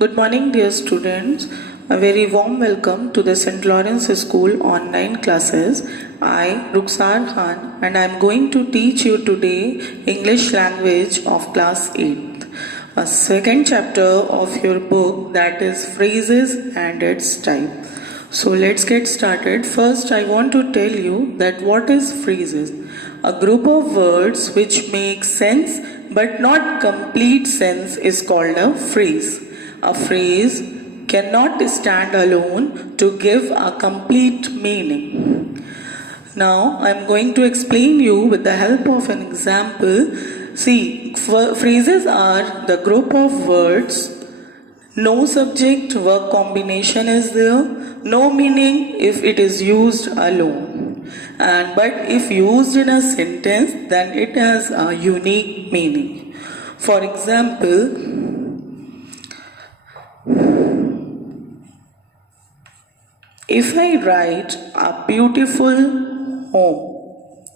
Good morning, dear students. A very warm welcome to the St. Lawrence School online classes. I, Ruxar Khan, and I am going to teach you today English language of class 8th. A second chapter of your book, that is phrases and its type. So let's get started. First, I want to tell you that what is phrases? A group of words which make sense but not complete sense is called a phrase. A phrase cannot stand alone to give a complete meaning. Now I am going to explain you with the help of an example. See, phrases are the group of words. No subject verb combination is there. No meaning if it is used alone. But if used in a sentence, then it has a unique meaning. For example, if I write a beautiful home.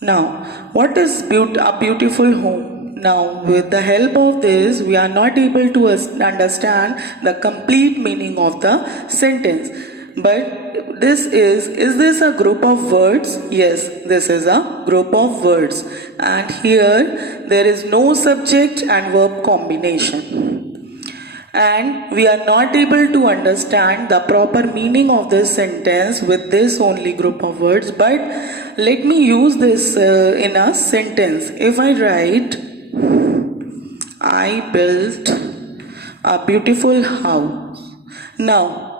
Now, what is a beautiful home? Now, with the help of this, we are not able to understand the complete meaning of the sentence. But is this a group of words? Yes, this is a group of words. And here, there is no subject and verb combination. And we are not able to understand the proper meaning of this sentence with this only group of words. But let me use this in a sentence. If I write, I built a beautiful house. Now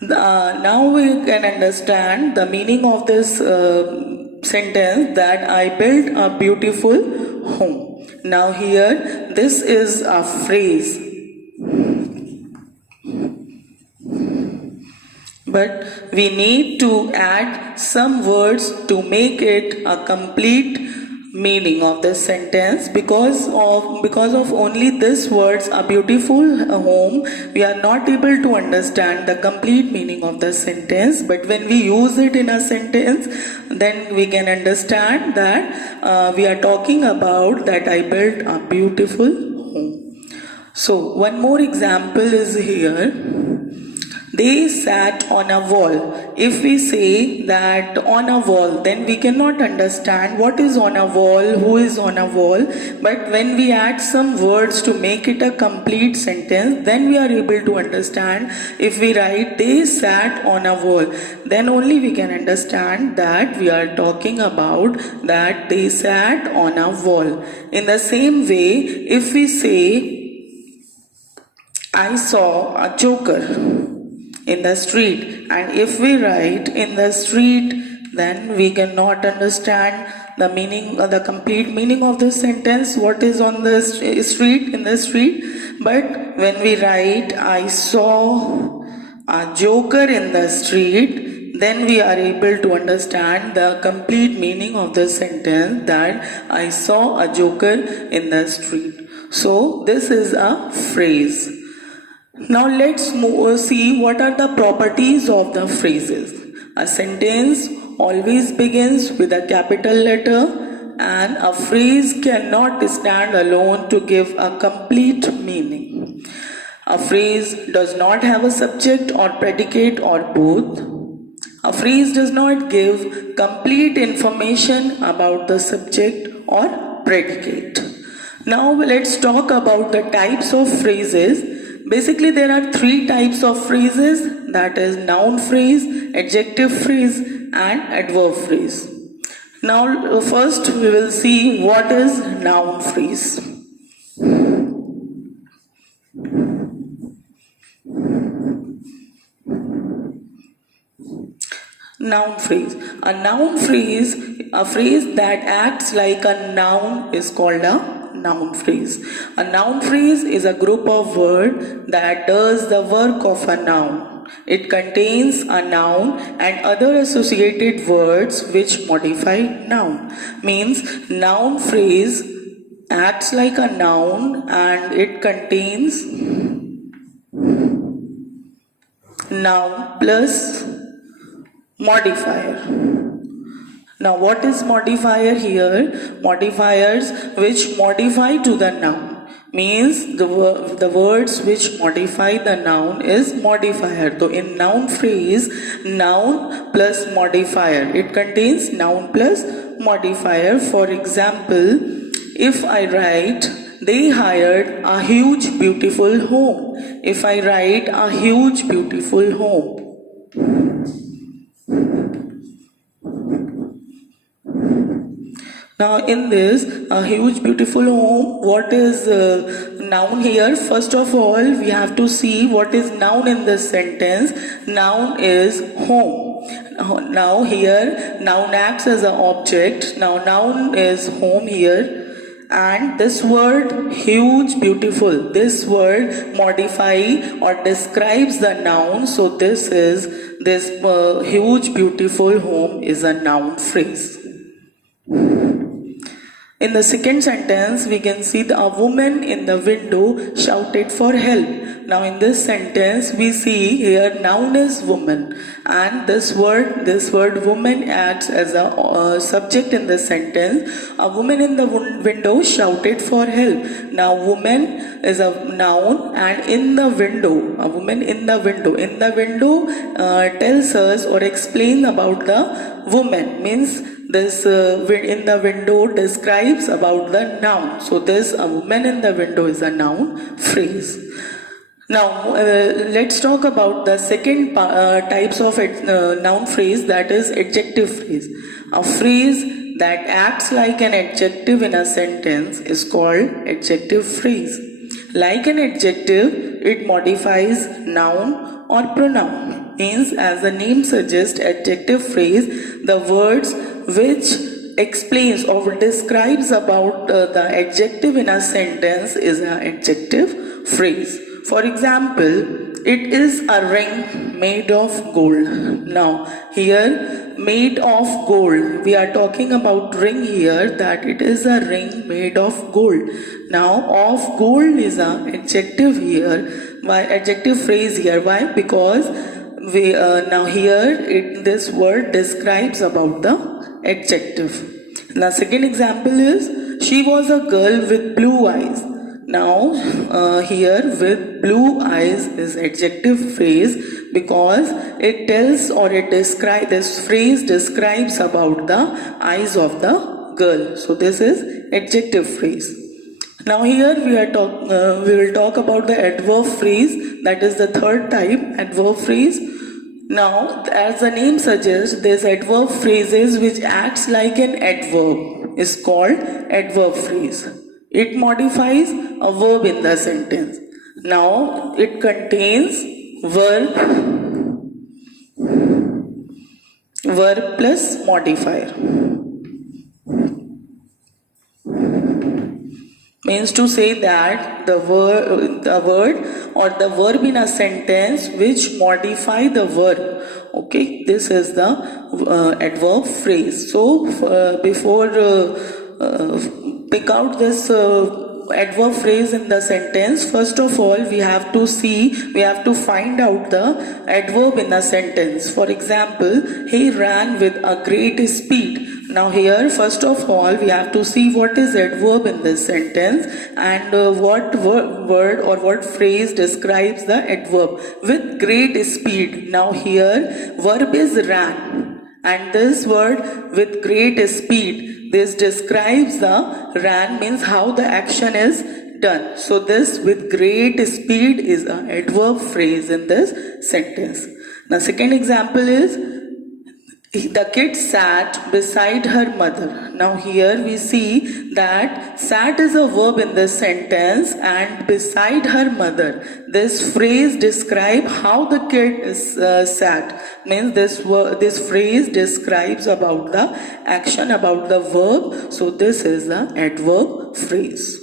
we can understand the meaning of this sentence, that I built a beautiful home. Now here, this is a phrase. But we need to add some words to make it a complete meaning of the sentence. Because of only these words, a beautiful home, we are not able to understand the complete meaning of the sentence. But when we use it in a sentence, then we can understand that we are talking about that I built a beautiful home. So one more example is here. They sat on a wall. If we say that on a wall, then we cannot understand what is on a wall, who is on a wall. But when we add some words to make it a complete sentence, then we are able to understand. If we write, they sat on a wall, then only we can understand that we are talking about that they sat on a wall. In the same way, if we say, I saw a joker in the street, and if we write in the street, then we cannot understand the meaning or the complete meaning of the sentence, what is on the street, in the street. But when we write I saw a joker in the street, then we are able to understand the complete meaning of the sentence, that I saw a joker in the street. So this is a phrase. Now let's see what are the properties of the phrases. A sentence always begins with a capital letter, and a phrase cannot stand alone to give a complete meaning. A phrase does not have a subject or predicate or both. A phrase does not give complete information about the subject or predicate. Now let's talk about the types of phrases. Basically, there are three types of phrases, that is noun phrase, adjective phrase, and adverb phrase. Now, first we will see what is noun phrase. Noun phrase. A phrase that acts like a noun is called a noun phrase. A noun phrase is a group of words that does the work of a noun. It contains a noun and other associated words which modify noun. Means noun phrase acts like a noun and it contains noun plus modifier. Now what is modifier here? Modifiers which modify to the noun. means the words which modify the noun is modifier. So in noun phrase, noun plus modifier. It contains noun plus modifier. For example, if I write, they hired a huge beautiful home. If I write a huge beautiful home. Now in this, a huge beautiful home, what is noun here? First of all, we have to see what is noun in this sentence. Noun is home. Now here, noun acts as an object. Now noun is home here. And this word huge, beautiful, this word modify or describes the noun. So this huge, beautiful home is a noun phrase. In the second sentence, we can see a woman in the window shouted for help. Now in this sentence, we see here noun is woman, and this word woman acts as a subject in the sentence. A woman in the window shouted for help. Now woman is a noun, and in the window, a woman in the window. In the window tells us or explains about the woman, means this in the window describes about the noun. So this a woman in the window is a noun phrase. Now let's talk about the second types of noun phrase, that is adjective phrase. A phrase that acts like an adjective in a sentence is called adjective phrase. Like an adjective, it modifies noun or pronoun. Means, as the name suggests, adjective phrase, the words which explains or describes about the adjective in a sentence is an adjective phrase. For example, it is a ring made of gold. Now here, made of gold, we are talking about ring here, that it is a ring made of gold. Now of gold is an adjective here. Why adjective phrase here? Why? Because we now here this word describes about the adjective. Now second example is, she was a girl with blue eyes. Now here with blue eyes is adjective phrase because it tells or it describes, this phrase describes about the eyes of the girl. So this is adjective phrase. Now here we will talk about the adverb phrase, that is the third type, adverb phrase. Now as the name suggests, this adverb phrases which acts like an adverb is called adverb phrase. It modifies a verb in the sentence. Now it contains verb plus modifier. Means to say that the word or the verb in a sentence which modify the verb. Okay, this is the adverb phrase. So before pick out this adverb phrase in the sentence, first of all we have to find out the adverb in a sentence. For example, he ran with a great speed. Now here first of all we have to see what is adverb in this sentence and what word or what phrase describes the adverb. With great speed. Now here verb is ran, and this word with great speed, this describes the ran, means how the action is done. So this with great speed is an adverb phrase in this sentence. Now second example is, the kid sat beside her mother. Now here we see that sat is a verb in this sentence and beside her mother. This phrase describes how the kid is sat. Means this phrase describes about the action, about the verb. So this is the adverb phrase.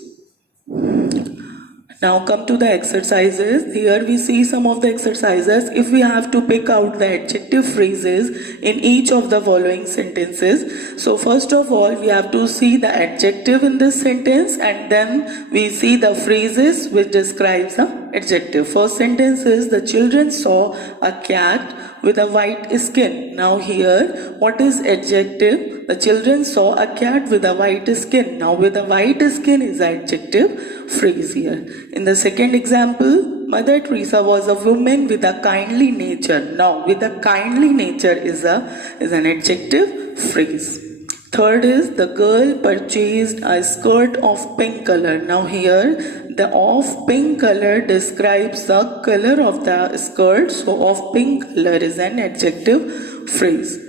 Now come to the exercises. Here we see some of the exercises. If we have to pick out the adjective phrases in each of the following sentences. So first of all we have to see the adjective in this sentence and then we see the phrases which describes the adjective. First sentence is, the children saw a cat with a white skin. Now here what is adjective? The children saw a cat with a white skin. Now with a white skin is adjective phrase here. In the second example, Mother Teresa was a woman with a kindly nature. Now with a kindly nature is an adjective phrase. Third is the girl purchased a skirt of pink color. Now here the of pink color describes the color of the skirt. So of pink color is an adjective phrase.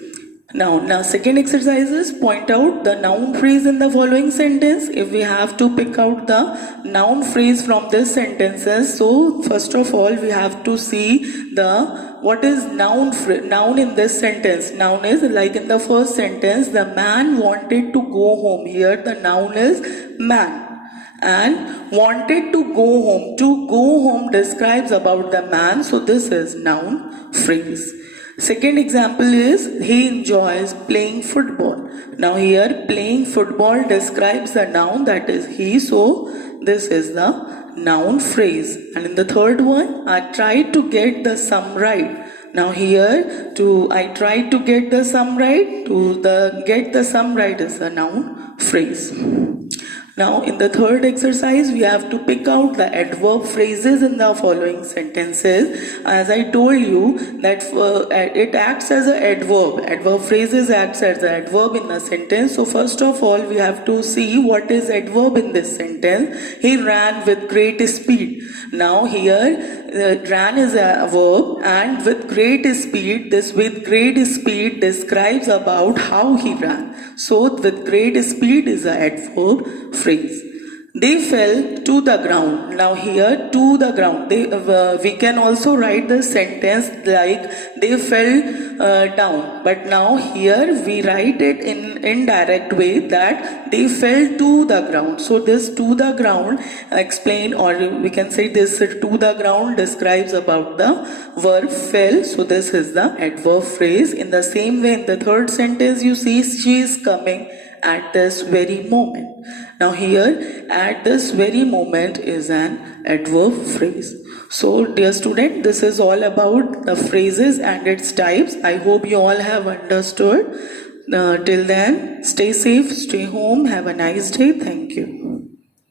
Now second exercise is point out the noun phrase in the following sentence. If we have to pick out the noun phrase from this sentences, so first of all we have to see what is noun in this sentence. Noun is like in the first sentence, the man wanted to go home. Here the noun is man. And wanted to go home. To go home describes about the man. So this is noun phrase. Second example is he enjoys playing football. Now here playing football describes the noun, that is he. So this is the noun phrase. And in the third one, I tried to get the sum right. Now here I tried to get the sum right. Get the sum right is a noun phrase. Now in the third exercise, we have to pick out the adverb phrases in the following sentences. As I told you that it acts as an adverb. Adverb phrases acts as an adverb in the sentence. So first of all, we have to see what is adverb in this sentence. He ran with great speed. Now here ran is a verb, and with great speed, this with great speed describes about how he ran. So with great speed is an adverb phrase. They fell to the ground. Now here to the ground. We can also write the sentence like they fell down. But now here we write it in indirect way that they fell to the ground. So this to the ground explain, or we can say this to the ground describes about the verb fell. So this is the adverb phrase. In the same way, in the third sentence you see she is coming at this very moment. Now here at this very moment is an adverb phrase. So dear student, this is all about the phrases and its types. I hope you all have understood. Till then, stay safe, stay home, have a nice day. Thank you.